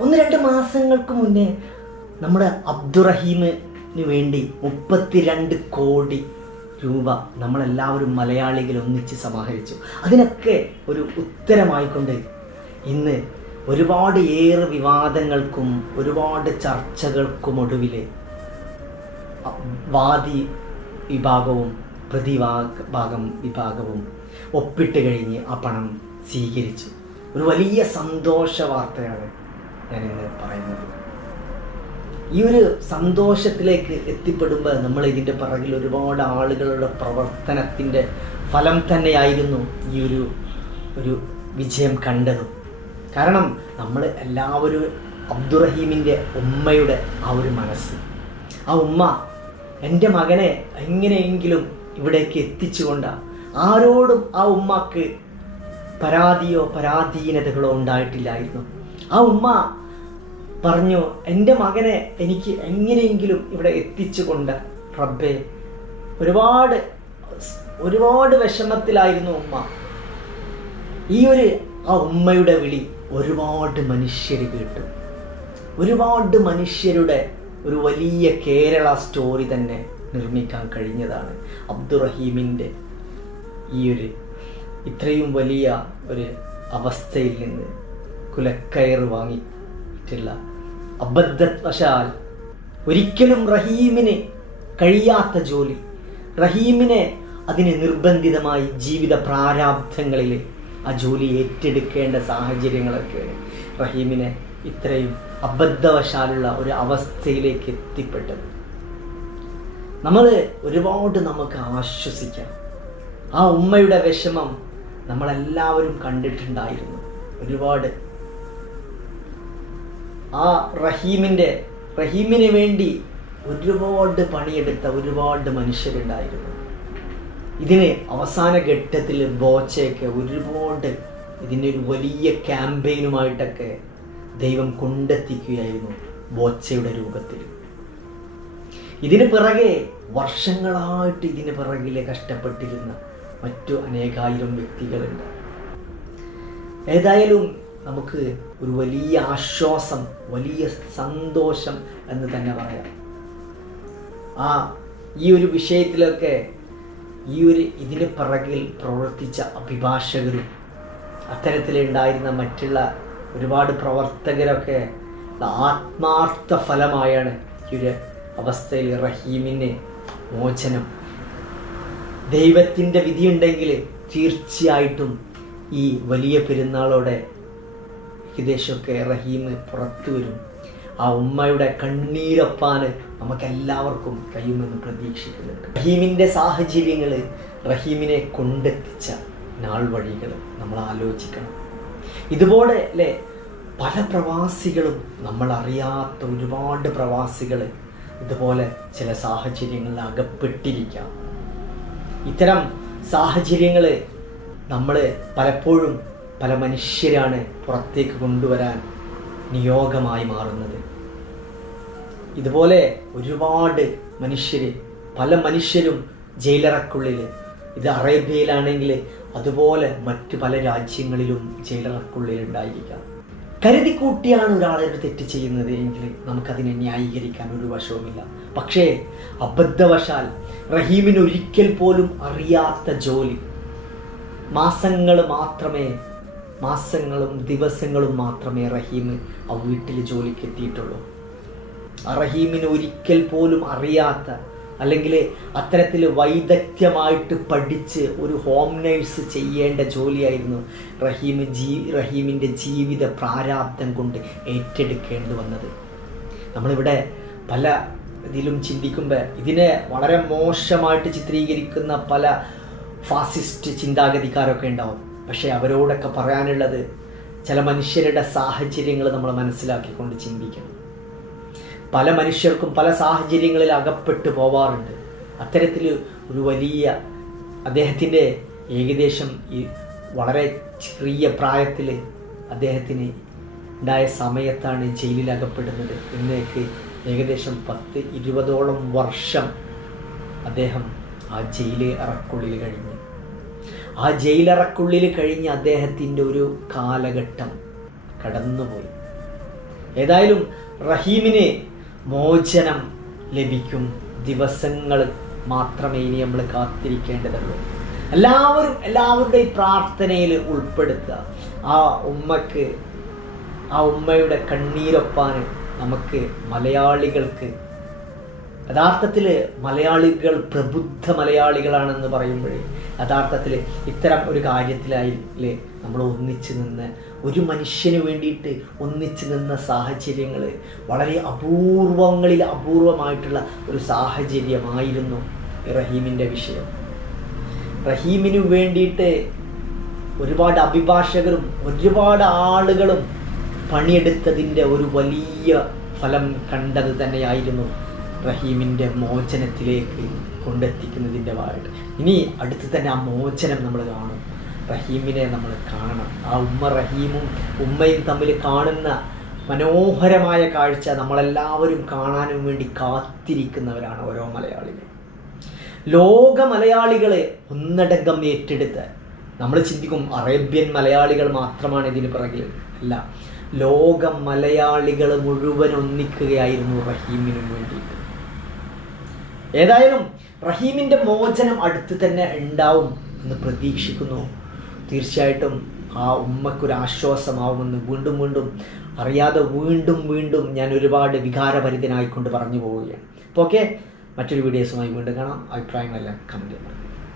ഒന്ന് രണ്ട് മാസങ്ങൾക്ക് മുന്നേ നമ്മുടെ അബ്ദുറഹീമിന് വേണ്ടി മുപ്പത്തിരണ്ട് കോടി രൂപ നമ്മളെല്ലാവരും മലയാളികൾ ഒന്നിച്ച് സമാഹരിച്ചു. അതിനൊക്കെ ഒരു ഉത്തരമായിക്കൊണ്ട് ഇന്ന് ഒരുപാട് ഏറെ വിവാദങ്ങൾക്കും ഒരുപാട് ചർച്ചകൾക്കും ഒടുവിൽ വാദി വിഭാഗവും പ്രതിഭാഗം വിഭാഗവും ഒപ്പിട്ട് കഴിഞ്ഞ് ആ പണം സ്വീകരിച്ചു. ഒരു വലിയ സന്തോഷ വാർത്തയാണ്. ഞാനിന്ന് പറയുന്നത്. ഈ ഒരു സന്തോഷത്തിലേക്ക് എത്തിപ്പെടുമ്പോൾ നമ്മൾ ഇതിന്റെ പിറകിൽ ഒരുപാട് ആളുകളുടെ പ്രവർത്തനത്തിന്റെ ഫലം തന്നെയായിരുന്നു ഈ ഒരു ഒരു വിജയം കണ്ടതും. കാരണം നമ്മൾ എല്ലാവരും അബ്ദുറഹീമിന്റെ ഉമ്മയുടെ ആ ഒരു മനസ്സ്. ആ ഉമ്മ എന്റെ മകനെ എങ്ങനെയെങ്കിലും ഇവിടേക്ക് എത്തിച്ചുകൊണ്ട് ആരോടും ആ ഉമ്മക്ക് പരാതിയോ പരാധീനതകളോ ഉണ്ടായിട്ടില്ലായിരുന്നു. ആ ഉമ്മ പറഞ്ഞു എന്റെ മകനെ എനിക്ക് എങ്ങനെയെങ്കിലും ഇവിടെ എത്തിച്ചുകൊണ്ട് റബ്ബെ ഒരുപാട് ഒരുപാട് വിഷമത്തിലായിരുന്നു ഉമ്മ. ഈ ഒരു ആ ഉമ്മയുടെ വിളി ഒരുപാട് മനുഷ്യർ കേട്ടു. ഒരുപാട് മനുഷ്യരുടെ ഒരു വലിയ കേരള സ്റ്റോറി തന്നെ നിർമ്മിക്കാൻ കഴിഞ്ഞതാണ് അബ്ദുറഹീമിന്റെ ഈ ഒരു ഇത്രയും വലിയ ഒരു അവസ്ഥയിൽ നിന്ന്. കുലക്കയർ വാങ്ങിയിട്ടുള്ള അബദ്ധവശാൽ ഒരിക്കലും റഹീമിന് കഴിയാത്ത ജോലി. റഹീമിനെ അതിന് നിർബന്ധിതമായി ജീവിത പ്രാരാബ്ധങ്ങളിൽ ആ ജോലി ഏറ്റെടുക്കേണ്ട സാഹചര്യങ്ങളൊക്കെയാണ്. റഹീമിനെ ഇത്രയും അബദ്ധവശാലുള്ള ഒരു അവസ്ഥയിലേക്ക് എത്തിപ്പെട്ടത്. നമ്മൾ ഒരുപാട് നമുക്ക് ആശ്വസിക്കാം. ആ ഉമ്മയുടെ വിഷമം നമ്മളെല്ലാവരും കണ്ടിട്ടുണ്ടായിരുന്നു. ഒരുപാട് ആ റഹീമിന്റെ റഹീമിന് വേണ്ടി ഒരുപാട് പണിയെടുത്ത ഒരുപാട് മനുഷ്യരുണ്ടായിരുന്നു. ഇതിന് അവസാന ഘട്ടത്തിൽ ബോച്ചയൊക്കെ ഒരുപാട് ഇതിന്റെ ഒരു വലിയ ക്യാമ്പയിനുമായിട്ടൊക്കെ ദൈവം കൊണ്ടെത്തിക്കുകയായിരുന്നു ബോച്ചയുടെ രൂപത്തിൽ. ഇതിന് പിറകെ വർഷങ്ങളായിട്ട് ഇതിന് പിറകിലെ കഷ്ടപ്പെട്ടിരുന്ന മറ്റു അനേകായിരം വ്യക്തികളുണ്ട്. ഏതായാലും നമുക്ക് ഒരു വലിയ ആശ്വാസം വലിയ സന്തോഷം എന്ന് തന്നെ പറയാം. ആ ഈ ഒരു വിഷയത്തിലൊക്കെ ഈ ഒരു ഇതിന് പിറകിൽ പ്രവർത്തിച്ച അഭിഭാഷകരും അത്തരത്തിലുണ്ടായിരുന്ന മറ്റുള്ള ഒരുപാട് പ്രവർത്തകരൊക്കെ ആത്മാർത്ഥ ഫലമായാണ് ഈ ഒരു അവസ്ഥയിൽ റഹീമിന് മോചനം. ദൈവത്തിന്റെ വിധിയുണ്ടെങ്കിൽ തീർച്ചയായിട്ടും ഈ വലിയ പെരുന്നാളോടെ ഏകദേശമൊക്കെ റഹീം പുറത്തു വരും. ആ ഉമ്മയുടെ കണ്ണീരൊപ്പാന് നമുക്കെല്ലാവർക്കും കഴിയുമെന്ന് പ്രതീക്ഷിക്കുന്നുണ്ട് റഹീമിന്റെ സാഹചര്യങ്ങൾ റഹീമിനെ കൊണ്ടെത്തിച്ച നാൾ വഴികൾ നമ്മൾ ആലോചിക്കണം. ഇതുപോലെ അല്ലേ പല പ്രവാസികളും നമ്മൾ അറിയാത്ത ഒരുപാട് പ്രവാസികൾ ഇതുപോലെ ചില സാഹചര്യങ്ങളിൽ അകപ്പെട്ടിരിക്കാം. ഇത്തരം സാഹചര്യങ്ങൾ നമ്മൾ പലപ്പോഴും പല മനുഷ്യരാണ് പുറത്തേക്ക് കൊണ്ടുവരാൻ നിയോഗമായി മാറുന്നത്. ഇതുപോലെ ഒരുപാട് മനുഷ്യർ പല മനുഷ്യരും ജയിലറക്കുള്ളിൽ ഇത് അറേബ്യയിലാണെങ്കിൽ അതുപോലെ മറ്റു പല രാജ്യങ്ങളിലും ജയിലറക്കുള്ളിൽ ഉണ്ടായിരിക്കാം. കരുതി കൂട്ടിയാണ് ഒരാളൊരു തെറ്റ് ചെയ്യുന്നത് എങ്കിൽ നമുക്കതിനെ ന്യായീകരിക്കാൻ ഒരു വശവുമില്ല. പക്ഷേ അബദ്ധവശാൽ റഹീമിന് ഒരിക്കൽ പോലും അറിയാത്ത ജോലി മാസങ്ങൾ മാത്രമേ മാസങ്ങളും ദിവസങ്ങളും മാത്രമേ റഹീം ആ വീട്ടിൽ ജോലിക്ക് എത്തിയിട്ടുള്ളൂ റഹീമിന് ഒരിക്കൽ പോലും അറിയാത്ത അല്ലെങ്കിൽ അത്തരത്തിൽ വൈദഗ്ധ്യമായിട്ട് പഠിച്ച് ഒരു ഹോം നേഴ്സ് ചെയ്യേണ്ട ജോലിയായിരുന്നു റഹീം ജീ റഹീമിന്റെ ജീവിത പ്രാരാബ്ദം കൊണ്ട് ഏറ്റെടുക്കേണ്ടി വന്നത്. നമ്മളിവിടെ പല ഇതിലും ചിന്തിക്കുമ്പോൾ ഇതിനെ വളരെ മോശമായിട്ട് ചിത്രീകരിക്കുന്ന പല ഫാസിസ്റ്റ് ചിന്താഗതിക്കാരൊക്കെ ഉണ്ടാവും. പക്ഷേ അവരോടൊക്കെ പറയാനുള്ളത് ചില മനുഷ്യരുടെ സാഹചര്യങ്ങൾ നമ്മൾ മനസ്സിലാക്കിക്കൊണ്ട് ചിന്തിക്കണം. പല മനുഷ്യർക്കും പല സാഹചര്യങ്ങളിൽ അകപ്പെട്ടു പോവാറുണ്ട്. അത്തരത്തിൽ ഒരു വലിയ അദ്ദേഹത്തിന്റെ ഏകദേശം ഈ വളരെ ചെറിയ പ്രായത്തിൽ അദ്ദേഹത്തിന് ഉണ്ടായ സമയത്താണ് ജയിലിൽ അകപ്പെടുന്നത്. ഇന്നേക്ക് ഏകദേശം പത്ത് ഇരുപതോളം വർഷം അദ്ദേഹം ആ ജയിലെ അറക്കുള്ളിൽ കഴിഞ്ഞു. ആ ജയിലറക്കുള്ളിൽ കഴിഞ്ഞ അദ്ദേഹത്തിന്റെ ഒരു കാലഘട്ടം കടന്നുപോയി. ഏതായാലും റഹീമിന് മോചനം ലഭിക്കും. ദിവസങ്ങൾ മാത്രമേ ഇനി നമ്മൾ കാത്തിരിക്കേണ്ടതുള്ളൂ. എല്ലാവരും എല്ലാവരുടെയും പ്രാർത്ഥനയിൽ ഉൾപ്പെടുത്തുക. ആ ഉമ്മക്ക് ആ ഉമ്മയുടെ കണ്ണീരൊപ്പാൻ നമുക്ക് മലയാളികൾക്ക് യഥാർത്ഥത്തിൽ മലയാളികൾ പ്രബുദ്ധ മലയാളികളാണെന്ന് പറയുമ്പോഴേ യഥാർത്ഥത്തിൽ ഇത്തരം ഒരു കാര്യത്തിലായില്ലേ നമ്മൾ ഒന്നിച്ചു നിന്ന് ഒരു മനുഷ്യന് വേണ്ടിയിട്ട് ഒന്നിച്ചു നിന്ന സാഹചര്യങ്ങൾ വളരെ അപൂർവങ്ങളിൽ അപൂർവമായിട്ടുള്ള ഒരു സാഹചര്യമായിരുന്നു റഹീമിന്റെ വിഷയം. റഹീമിനു വേണ്ടിയിട്ട് ഒരുപാട് അഭിഭാഷകരും ഒരുപാട് ആളുകളും പണിയെടുത്തതിന്റെ ഒരു വലിയ ഫലം കണ്ടത് തന്നെയായിരുന്നു റഹീമിന്റെ മോചനത്തിലേക്ക് കൊണ്ടെത്തിക്കുന്നതിന്റെ ഭാഗമായിട്ട് ഇനി അടുത്ത് തന്നെ ആ മോചനം നമ്മൾ കാണും. റഹീമിനെ നമ്മൾ കാണണം. ആ ഉമ്മ റഹീമും ഉമ്മയും തമ്മിൽ കാണുന്ന മനോഹരമായ കാഴ്ച നമ്മളെല്ലാവരും കാണാനും വേണ്ടി കാത്തിരിക്കുന്നവരാണ് ഓരോ മലയാളികളും ലോക മലയാളികളെ ഒന്നടങ്കം ഏറ്റെടുത്ത് നമ്മൾ ചിന്തിക്കും അറേബ്യൻ മലയാളികൾ മാത്രമാണ് ഇതിന് പിറകിൽ. അല്ല ലോക മലയാളികൾ മുഴുവൻ ഒന്നിക്കുകയായിരുന്നു റഹീമിനു വേണ്ടിയിട്ട്. ഏതായാലും റഹീമിന്റെ മോചനം അടുത്ത് തന്നെ ഉണ്ടാവും എന്ന് പ്രതീക്ഷിക്കുന്നു. തീർച്ചയായിട്ടും ആ ഉമ്മക്കൊരു ആശ്വാസമാവുമെന്ന് വീണ്ടും വീണ്ടും അറിയാതെ വീണ്ടും വീണ്ടും ഞാൻ ഒരുപാട് വികാരഭരിതനായിക്കൊണ്ട് പറഞ്ഞു പോവുകയാണ്. അപ്പോൾ ഓക്കെ മറ്റൊരു വീഡിയോസുമായി വീണ്ടും കാണാം. അഭിപ്രായങ്ങളെല്ലാം കമന്റ് ചെയ്യാം